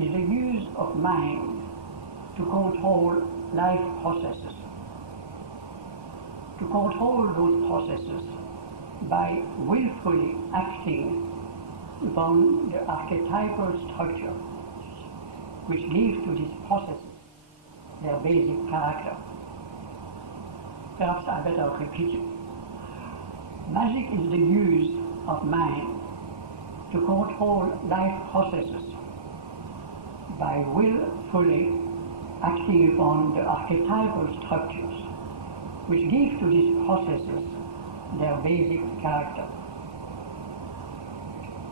is the use of mind to control life processes. To control those processes by willfully acting upon the archetypal structure which give to these processes their basic character. Perhaps I better repeat it. Magic is the use of mind to control life processes by willfully acting upon the archetypal structures which give to these processes their basic character.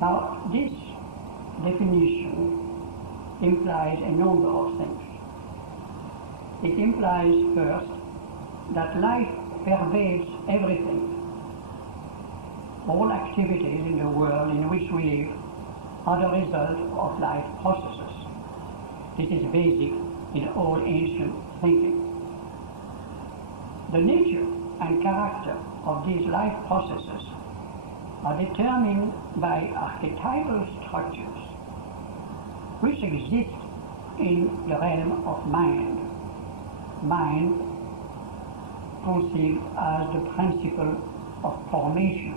Now, this definition implies a number of things. It implies first that life pervades everything. All activities in the world in which we live are the result of life processes. This is basic in all ancient thinking. The nature and character of these life processes are determined by archetypal structures which exist in the realm of mind. Mind conceived as the principle of formation.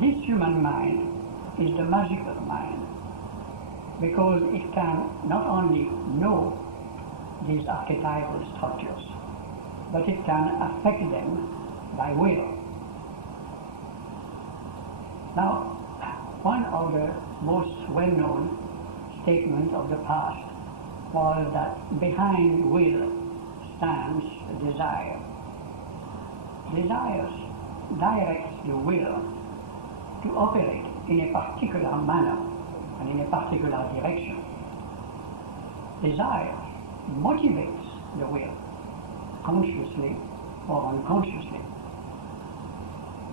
This human mind is the magical mind because it can not only know these archetypal structures, but it can affect them by will. Now, one of the most well-known statements of the past was that behind will stands desire. Desire directs the will to operate in a particular manner and in a particular direction. Desire motivates the will, consciously or unconsciously.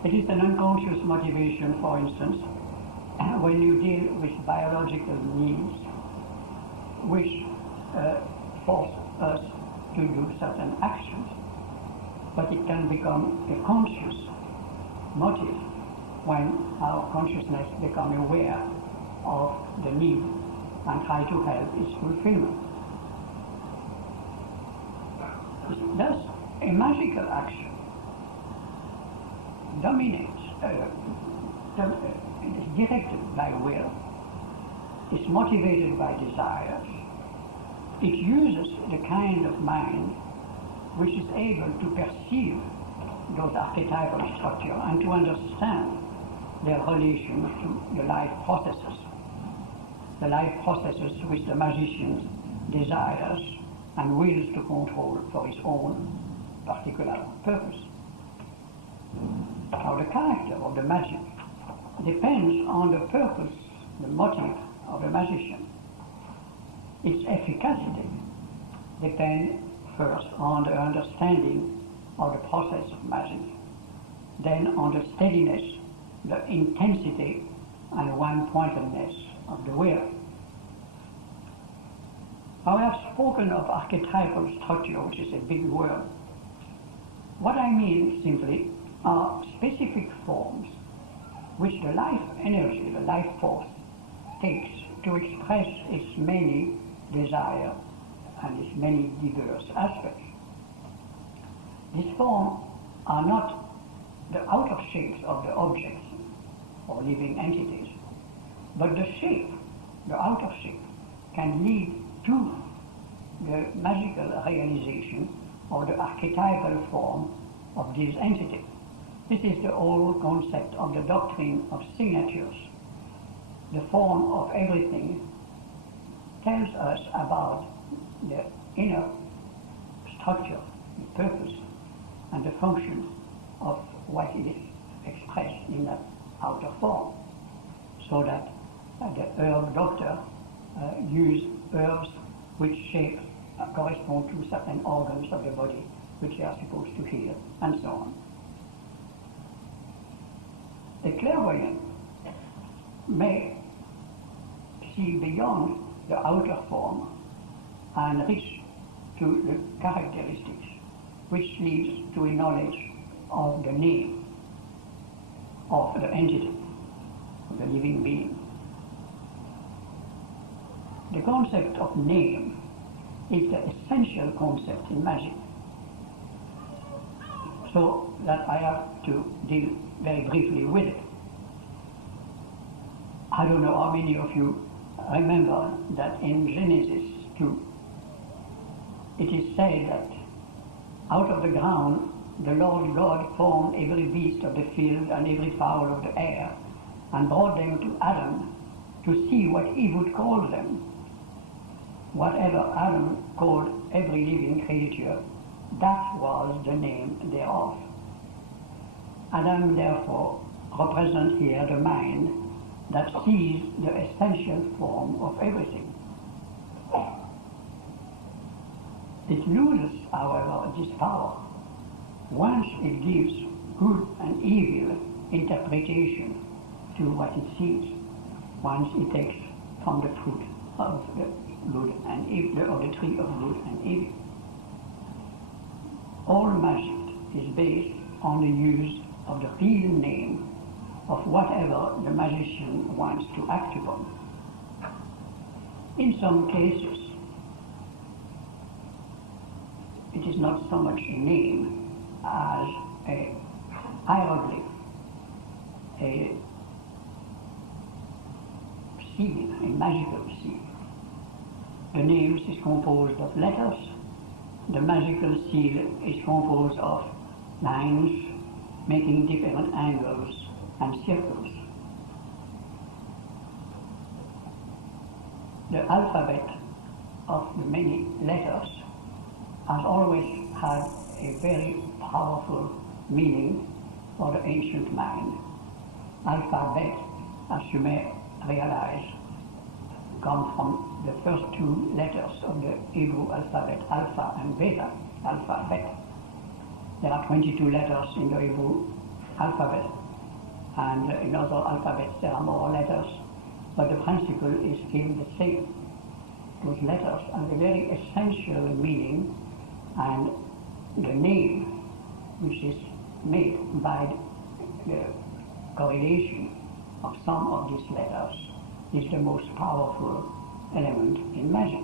It is an unconscious motivation, for instance, when you deal with biological needs which force us to do certain actions, but it can become a conscious motive when our consciousness becomes aware of the need and try to help its fulfillment. Thus, a magical action dominates, is directed by will, is motivated by desires. It uses the kind of mind which is able to perceive those archetypal structures and to understand their relation to the life processes. The life processes which the magician desires and wills to control for his own particular purpose. Now, the character of the magic depends on the purpose, the motive of the magician. Its efficacy depends first on the understanding of the process of magic, then on the steadiness, the intensity, and one-pointedness of the will. Now, I have spoken of archetypal structure, which is a big word. What I mean simply are specific forms which the life energy, the life force, takes to express its many desires and its many diverse aspects. These forms are not the outer shapes of the objects or living entities, but the shape, the outer shape, can lead to the magical realization of the archetypal form of these entities. This is the old concept of the doctrine of signatures. The form of everything tells us about the inner structure, the purpose, and the function of what is expressed in that outer form. So that the herb doctor used herbs which shape correspond to certain organs of the body which they are supposed to heal, and so on. The clairvoyant may see beyond the outer form and reach to the characteristics, which leads to a knowledge of the name of the entity, of the living being. the concept of name is the essential concept in magic. So that I have to deal very briefly with it. I don't know how many of you remember that in Genesis 2, it is said that out of the ground the Lord God formed every beast of the field and every fowl of the air, and brought them to Adam to see what he would call them. Whatever Adam called every living creature, that was the name thereof. Adam therefore represents here the mind that sees the essential form of everything. It loses, however, this power once it gives good and evil interpretation to what it sees, once it takes from the fruit of the good and evil, or the tree of good and evil. All magic is based on the use of the real name of whatever the magician wants to act upon. In some cases, it is not so much a name as a hieroglyph, a seal, a magical seal. The names is composed of letters. The magical seal is composed of lines making different angles and circles. The alphabet of the many letters has always had a very powerful meaning for the ancient mind. Alphabet, as you may realize, come from the first two letters of the Hebrew alphabet, alpha and beta, alphabet. There are 22 letters in the Hebrew alphabet, and in other alphabets there are more letters, but the principle is still the same. Those letters have a very essential meaning, and the name, which is made by the correlation of some of these letters, is the most powerful element in magic.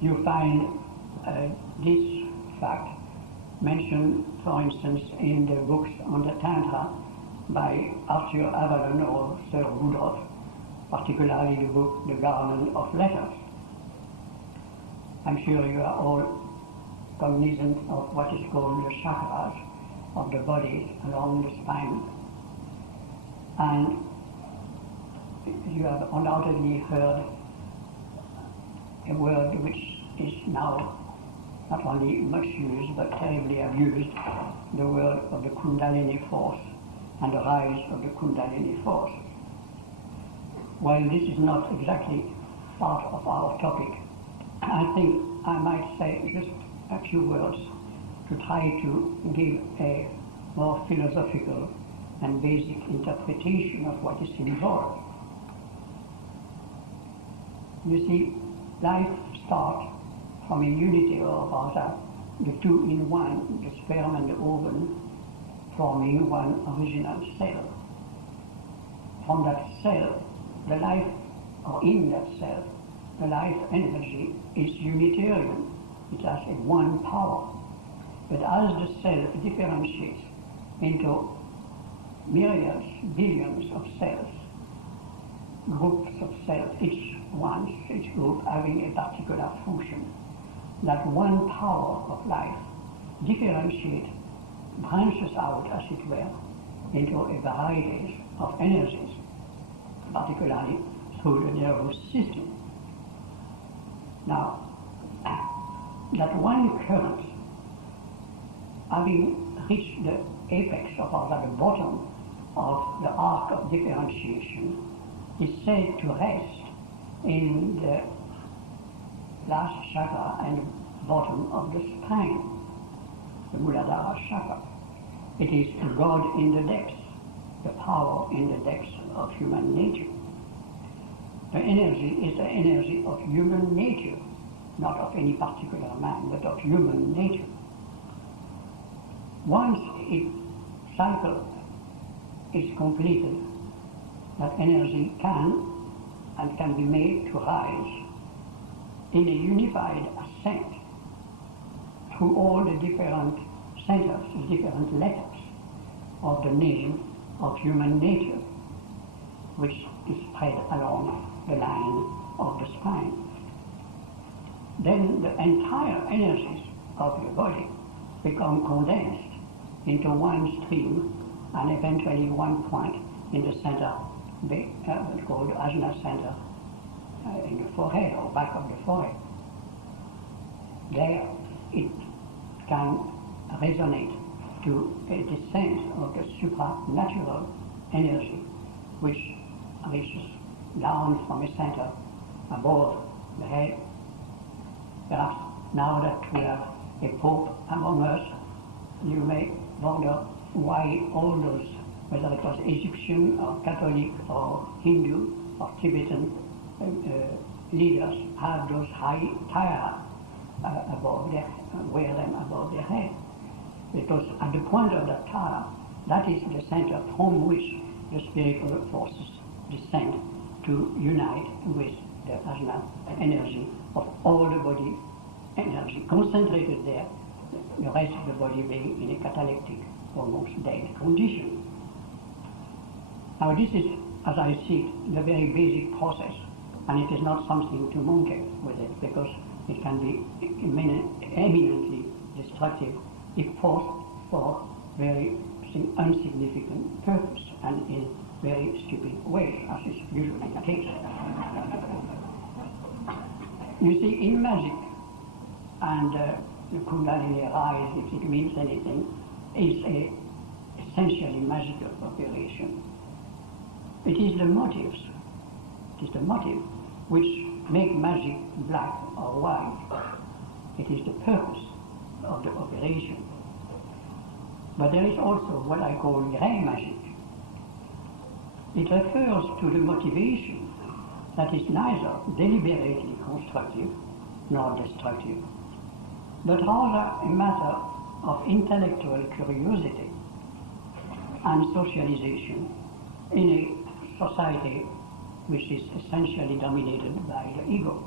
You find this fact mentioned, for instance, in the books on the Tantra by Arthur Avalon or Sir Rudhyar, particularly the book The Garden of Letters. I'm sure you are all cognizant of what is called the chakras of the body along the spine. And you have undoubtedly heard a word which is now not only much used but terribly abused, the word of the Kundalini force and the rise of the Kundalini force. While this is not exactly part of our topic, I think I might say just a few words to try to give a more philosophical and basic interpretation of what is involved. You see, life starts from a unity, or rather the two in one, the sperm and the ovum, forming one original cell. From that cell, the life, or in that cell, the life energy is Unitarian. It has a one power. But as the cell differentiates into myriads, billions of cells, groups of cells, each group having a particular function, that one power of life differentiates, branches out, as it were, into a variety of energies, particularly through the nervous system. Now, that one current, having reached the apex, or rather the bottom of the arc of differentiation, is said to rest in the last chakra and bottom of the spine, the Muladhara chakra. It is God in the depths, the power in the depths of human nature. The energy is the energy of human nature, not of any particular man, but of human nature. Once its cycle is completed, that energy can and can be made to rise in a unified ascent through all the different centers, the different letters of the name of human nature, which is spread along the line of the spine. Then the entire energies of your body become condensed into one stream and eventually one point in the center, called the ajna center, in the forehead or back of the forehead. There it can resonate to a descent of the supernatural energy which reaches down from a center above the head. Perhaps now that we have a Pope among us, you may wonder why all those, whether it was Egyptian or Catholic or Hindu or Tibetan leaders, have those high tiara above their, wear them above their head. Because at the point of the tiara, that is the center from which the spiritual forces descend to unite with the ajna energy of all the body energy concentrated there, the rest of the body being in a cataleptic, almost dead condition. Now this is, as I see it, the very basic process, and it is not something to monkey with it, because it can be eminently destructive if forced for very insignificant purpose and in very stupid ways, as is usually the case. You see, in magic, and the Kundalini rise, if it means anything, is a essentially magical operation. It is the motives, which make magic black or white. It is the purpose of the operation. But there is also what I call grey magic. It refers to the motivation that is neither deliberately constructive nor destructive, but rather a matter of intellectual curiosity and socialization in a society which is essentially dominated by the ego.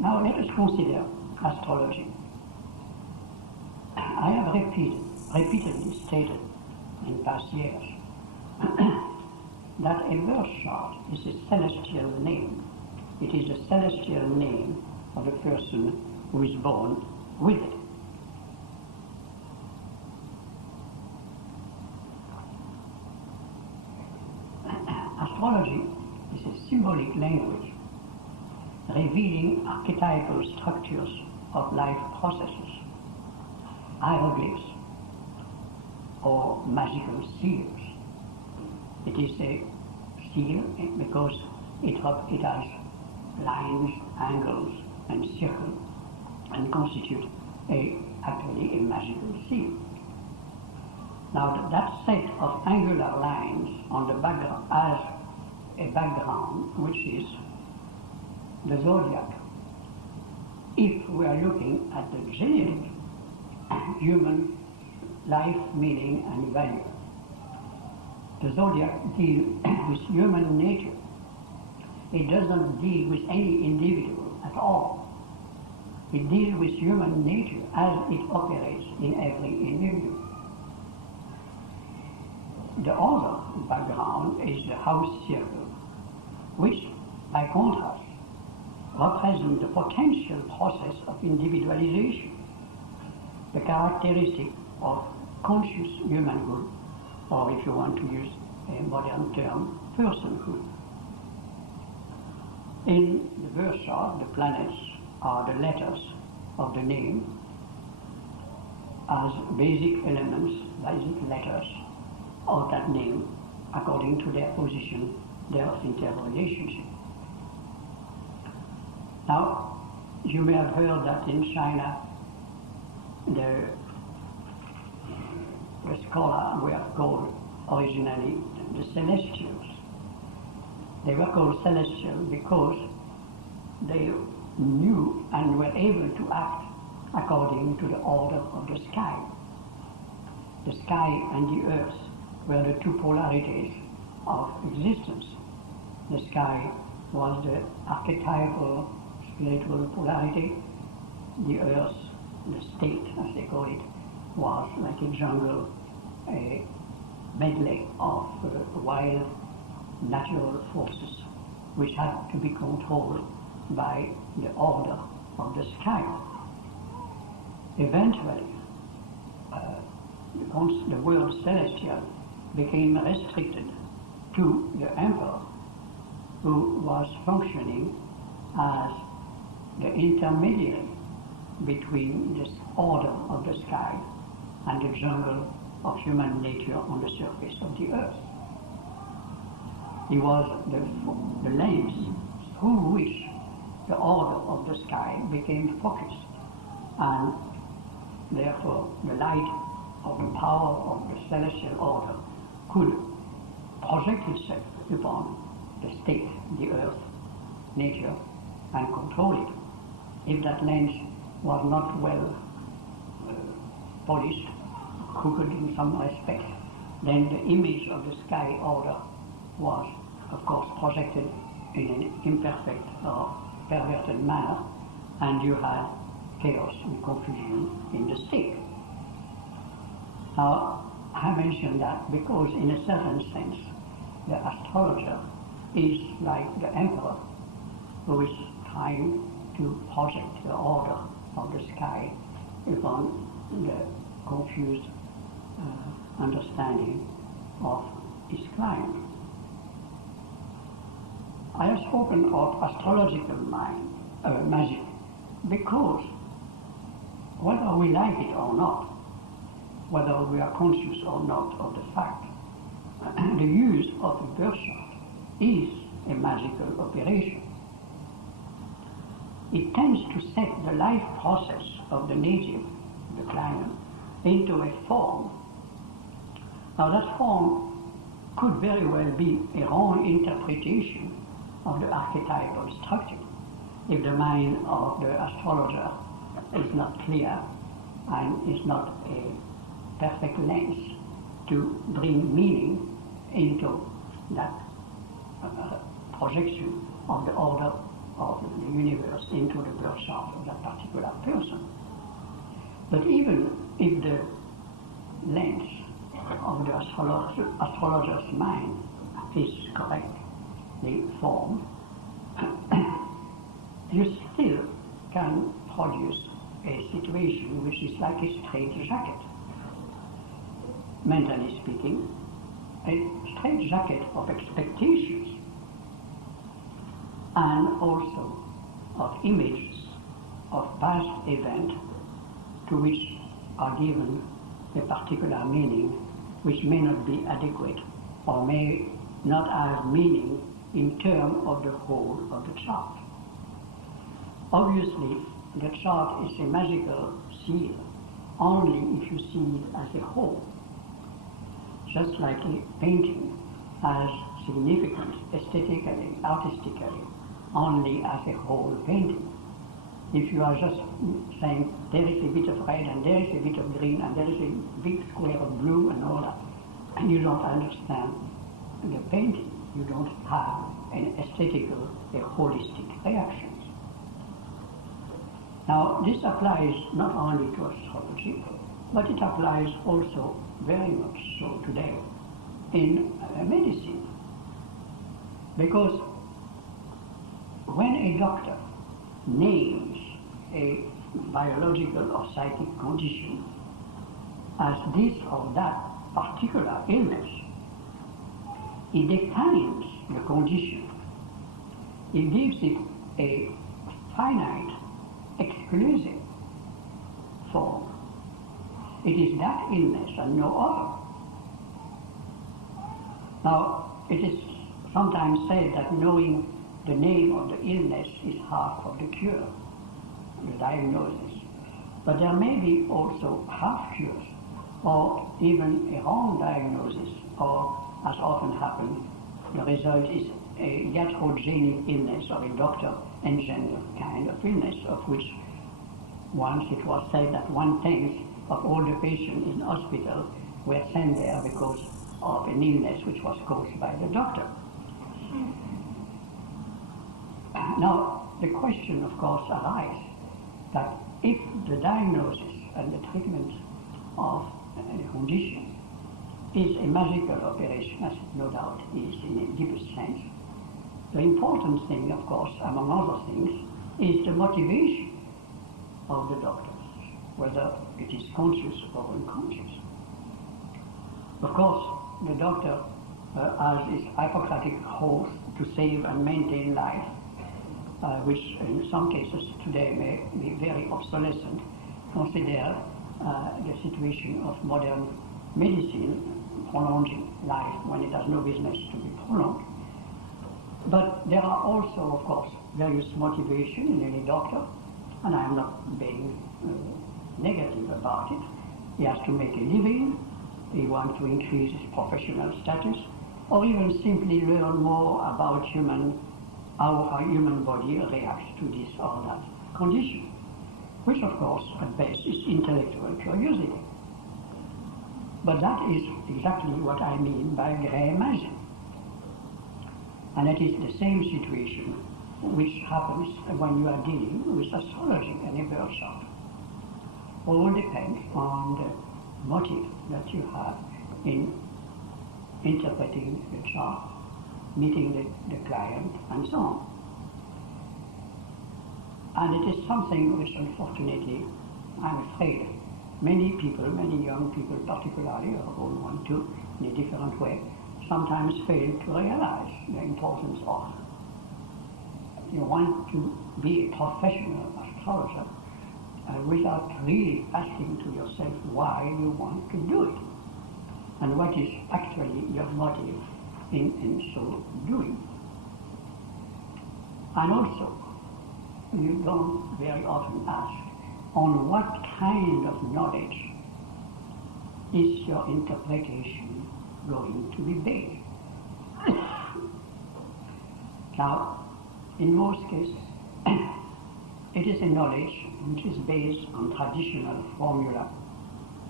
Now let us consider astrology. I have repeatedly stated in past years that a birth chart is a celestial name. It is the celestial name of the person who is born with it. Astrology is a symbolic language revealing archetypal structures of life processes, hieroglyphs, or magical seals. It is a seal because it has lines, angles, and circles, and constitute actually a magical seal. Now that set of angular lines on the background as a background, which is the zodiac. If we are looking at the generic human life, meaning, and value, the zodiac deals with human nature. It doesn't deal with any individual at all. It deals with human nature as it operates in every individual. The other background is the house circle, which, by contrast, represents the potential process of individualization, the characteristic of conscious humanhood, or if you want to use a modern term, personhood. In the birth chart, the planets are the letters of the name as basic elements, basic letters of that name according to their position, their interrelationship. Now, you may have heard that in China, the scholar we have called originally the Celestials. They were called Celestial because they knew and were able to act according to the order of the sky. The sky and the earth were the two polarities of existence. The sky was the archetypal spiritual polarity. The earth, the state, as they call it, was like a jungle, a medley of wild natural forces which had to be controlled by the order of the sky. Eventually, the world celestial became restricted to the emperor, who was functioning as the intermediary between this order of the sky and the jungle of human nature on the surface of the earth. He was the lens through which the order of the sky became focused, and therefore the light of the power of the celestial order could project itself upon the state, the earth, nature, and control it. If that lens was not well polished, crooked in some respect, then the image of the sky order was, of course, projected in an imperfect or perverted manner, and you had chaos and confusion in the state. Now, I mentioned that because in a certain sense, the astrologer is like the emperor who is trying to project the order of the sky upon the confused understanding of his client. I have spoken of astrological magic because whether we like it or not, whether we are conscious or not of the fact, the use of the birth chart is a magical operation. It tends to set the life process of the native, the client, into a form. Now that form could very well be a wrong interpretation of the archetypal structure if the mind of the astrologer is not clear and is not a perfect lens to bring meaning into that projection of the order of the universe into the birth chart of that particular person. But even if the lens of the astrologer's mind is correct, the form, you still can produce a situation which is like a straitjacket. Mentally speaking, a straitjacket of expectations and also of images of past events to which are given a particular meaning which may not be adequate or may not have meaning in terms of the whole of the chart. Obviously, the chart is a magical seal only if you see it as a whole. Just like a painting has significance aesthetically, artistically, only as a whole painting. If you are just saying there is a bit of red and there is a bit of green and there is a big square of blue and all that, and you don't understand the painting, you don't have an aesthetical, a holistic reaction. Now, this applies not only to astrology, but it applies also very much so today in medicine. Because when a doctor names a biological or psychic condition as this or that particular illness, he defines the condition. He gives it a finite, exclusive form. It is that illness and no other. Now, it is sometimes said that knowing the name of the illness is half of the cure, the diagnosis. But there may be also half cures, or even a wrong diagnosis, or, as often happens, the result is a iatrogenic illness or a doctor-engendered kind of illness, of which once it was said that 1/10 of all the patients in hospital were sent there because of an illness which was caused by the doctor. Now, the question, of course, arises that if the diagnosis and the treatment of a condition is a magical operation, as it no doubt is in a deeper sense, the important thing, of course, among other things, is the motivation of the doctors, whether it is conscious or unconscious. Of course, the doctor has his Hippocratic oath to save and maintain life, which in some cases today may be very obsolescent. Consider the situation of modern medicine prolonging life when it has no business to be prolonged. But there are also, of course, various motivations in any doctor, and I am not being negative about it. He has to make a living, he wants to increase his professional status, or even simply learn more about how a human body reacts to this or that condition, which of course at best is intellectual curiosity. But that is exactly what I mean by grey magic. And it is the same situation which happens when you are dealing with astrology and a birth chart. All depends on the motive that you have in interpreting the chart, meeting the client, and so on. And it is something which, unfortunately, I'm afraid, many people, many young people particularly, or all want to, in a different way, sometimes fail to realize the importance of. You want to be a professional astrologer without really asking to yourself why you want to do it, and what is actually your motive in so doing. And also, you don't very often ask on what kind of knowledge is your interpretation going to be based. Now, in most cases, it is a knowledge which is based on traditional formula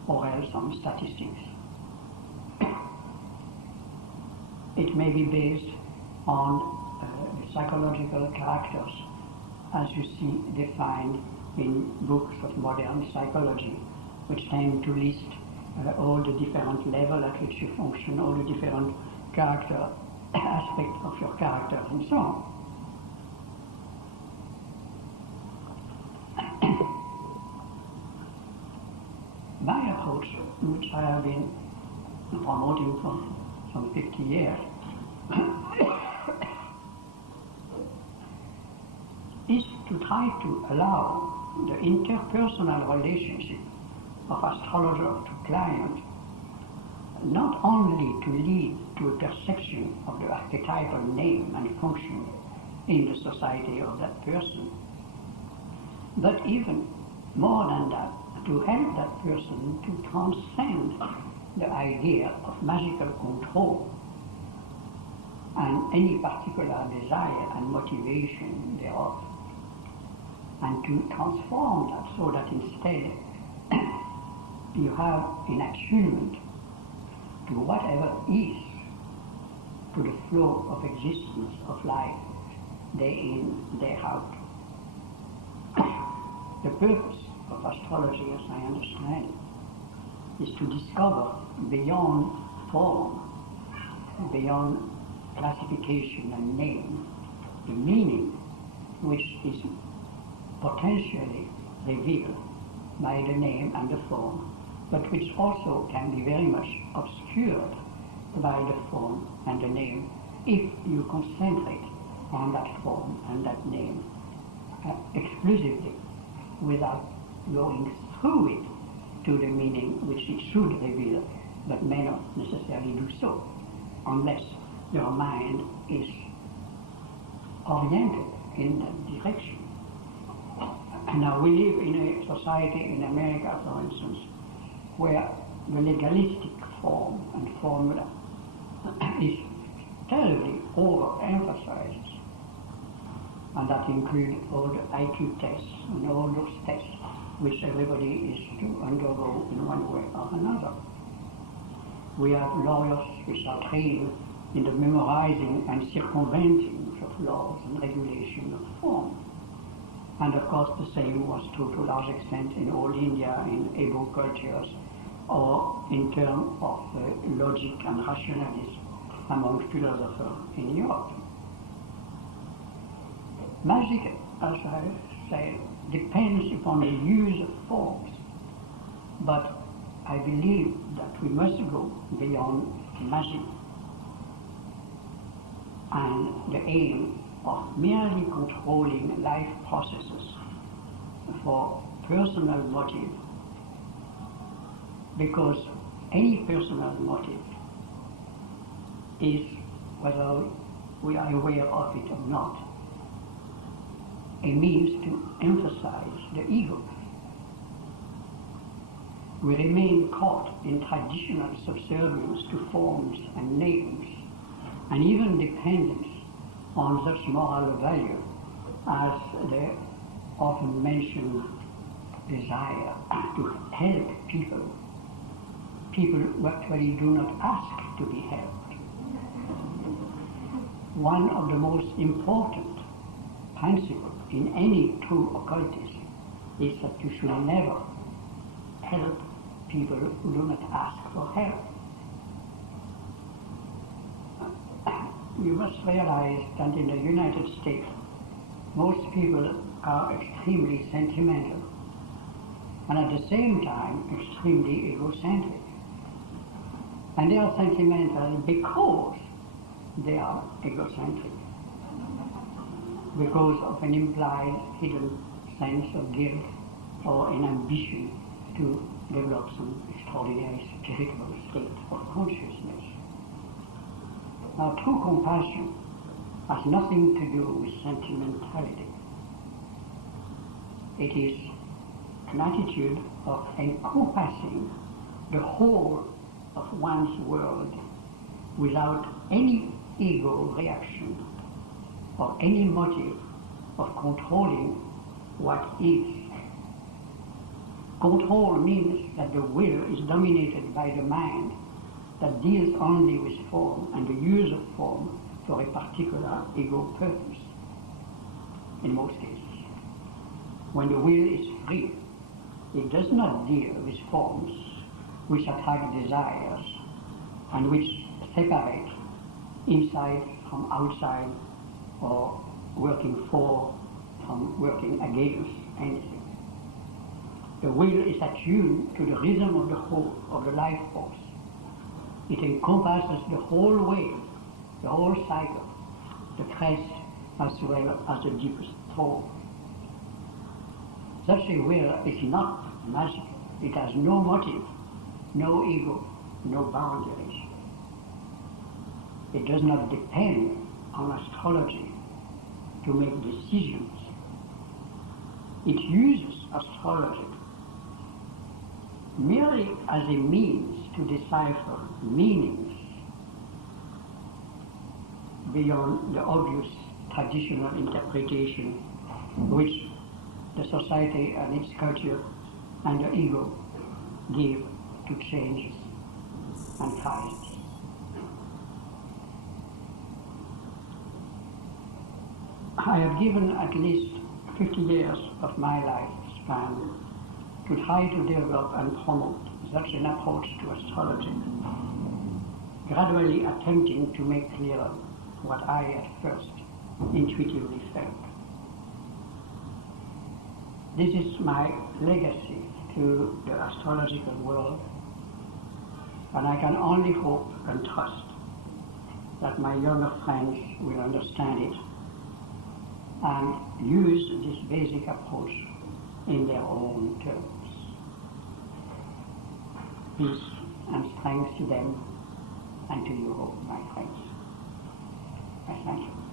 or else on statistics. It may be based on the psychological characters, as you see defined in books of modern psychology, which tend to list all the different levels at which you function, all the different character aspects of your character, and so on. My approach, which I have been promoting for some 50 years, is to try to allow the interpersonal relationship of astrologer to client not only to lead to a perception of the archetypal name and function in the society of that person, but even more than that, to help that person to transcend the idea of magical control and any particular desire and motivation thereof, and to transform that so that instead you have an attunement to whatever is, to the flow of existence of life, day in, day out. The purpose of astrology, as I understand it, is to discover beyond form, beyond classification and name, the meaning which is potentially revealed by the name and the form, but which also can be very much obscured by the form and the name if you concentrate on that form and that name exclusively without going through it to the meaning which it should reveal, but may not necessarily do so, unless your mind is oriented in that direction. Now, we live in a society in America, for instance, where the legalistic form and formula is terribly overemphasized, and that includes all the IQ tests and all those tests which everybody is to undergo in one way or another. We have lawyers which are trained in the memorizing and circumventing of laws and regulation of form. And of course the same was true to a large extent in old India, in Hebrew cultures, or in terms of logic and rationalism among philosophers in Europe. Magic, as I say, depends upon the use of forms, but I believe that we must go beyond magic and the aim of merely controlling life processes for personal motive, because any personal motive is, whether we are aware of it or not, a means to emphasize the ego. We remain caught in traditional subservience to forms and names, and even dependence on such moral value as the often mentioned desire to help people. People who actually do not ask to be helped. One of the most important principles in any true occultism is that you should never help people who do not ask for help. You must realize that in the United States, most people are extremely sentimental and at the same time extremely egocentric. And they are sentimental because they are egocentric, because of an implied hidden sense of guilt or an ambition to develop some extraordinary spiritual state of consciousness. Now, true compassion has nothing to do with sentimentality. It is an attitude of encompassing the whole of one's world without any ego reaction or any motive of controlling what is. Control means that the will is dominated by the mind that deals only with form and the use of form for a particular ego purpose, in most cases. When the will is free, it does not deal with forms which attract desires and which separate inside from outside, or working for from working against anything. The will is attuned to the rhythm of the whole, of the life force. It encompasses the whole wave, the whole cycle, the crest as well as the deepest fall. Such a will is not magical. It has no motive, no ego, no boundaries. It does not depend on astrology to make decisions. It uses astrology merely as a means to decipher meanings beyond the obvious traditional interpretation which the society and its culture and the ego give to changes and crises. I have given at least 50 years of my lifespan to try to develop and promote such an approach to astrology, gradually attempting to make clear what I at first intuitively felt. This is my legacy to the astrological world, and I can only hope and trust that my younger friends will understand it and use this basic approach in their own terms. Peace and strength to them and to you all, my friends. I thank you.